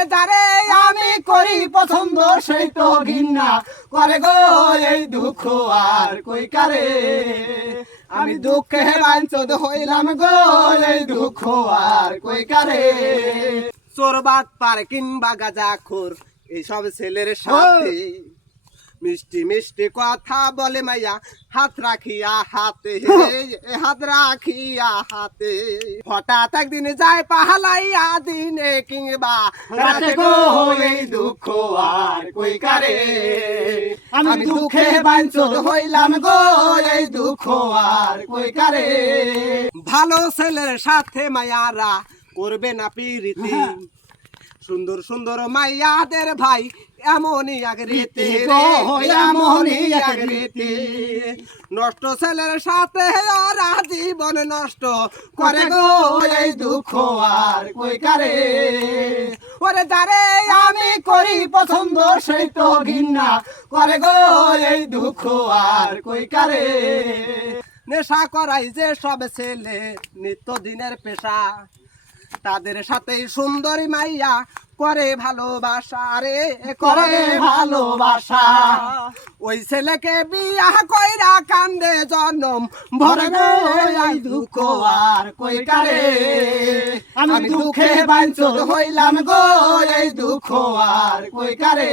ওরে যারে আমি করি পছন্দ সেই তো ঘৃণা করে গো এই দুঃখ আর কই কারে আমি দুঃখে বাঞ্চদ হইলাম গো এই দুঃখ আর কই কারে চোর বাটপার কিংবা গাঁজাখোর এইসব ছেলের সাথে মিষ্টি মিষ্টি কথা বলে মাইয়া হাত রাখিয়া হাতে হাত রাখিয়া হাতে হঠাৎ একদিন যায় পাহালাইয়া দিনে কিংবা রাতে গো এই দুঃখ আর কই কারে আমি দুঃখে বাঞ্চদ হইলাম গো এই দুঃখ আর কই কারে ভালো ছেলের সাথে মায়ারা করবে না প্রীতি সুন্দর সুন্দর মাইয়াদের ভাই এমনই আকৃতি এমনই আকৃতি নষ্ট ছেলের সাথে ওরা জীবন নষ্ট করে গো এই দুঃখ আর কই কারে ওরে যারে আমি করি পছন্দ সেই তো ঘৃণা করে গো এই দুঃখ আর কই কারে নেশা করাই যে সব ছেলে নিত্যদিনের পেশা তাদের সাথে সুন্দরী মাইয়া করে ভালোবাসা রে করে ভালোবাসা ওই ছেলেকে বিয়া কইরা কান্দে জনম ভরে গো এই দুঃখ আর কই কারে আমি দুঃখে বাঞ্চদ হইলাম গো এই দুঃখ আর কই কারে।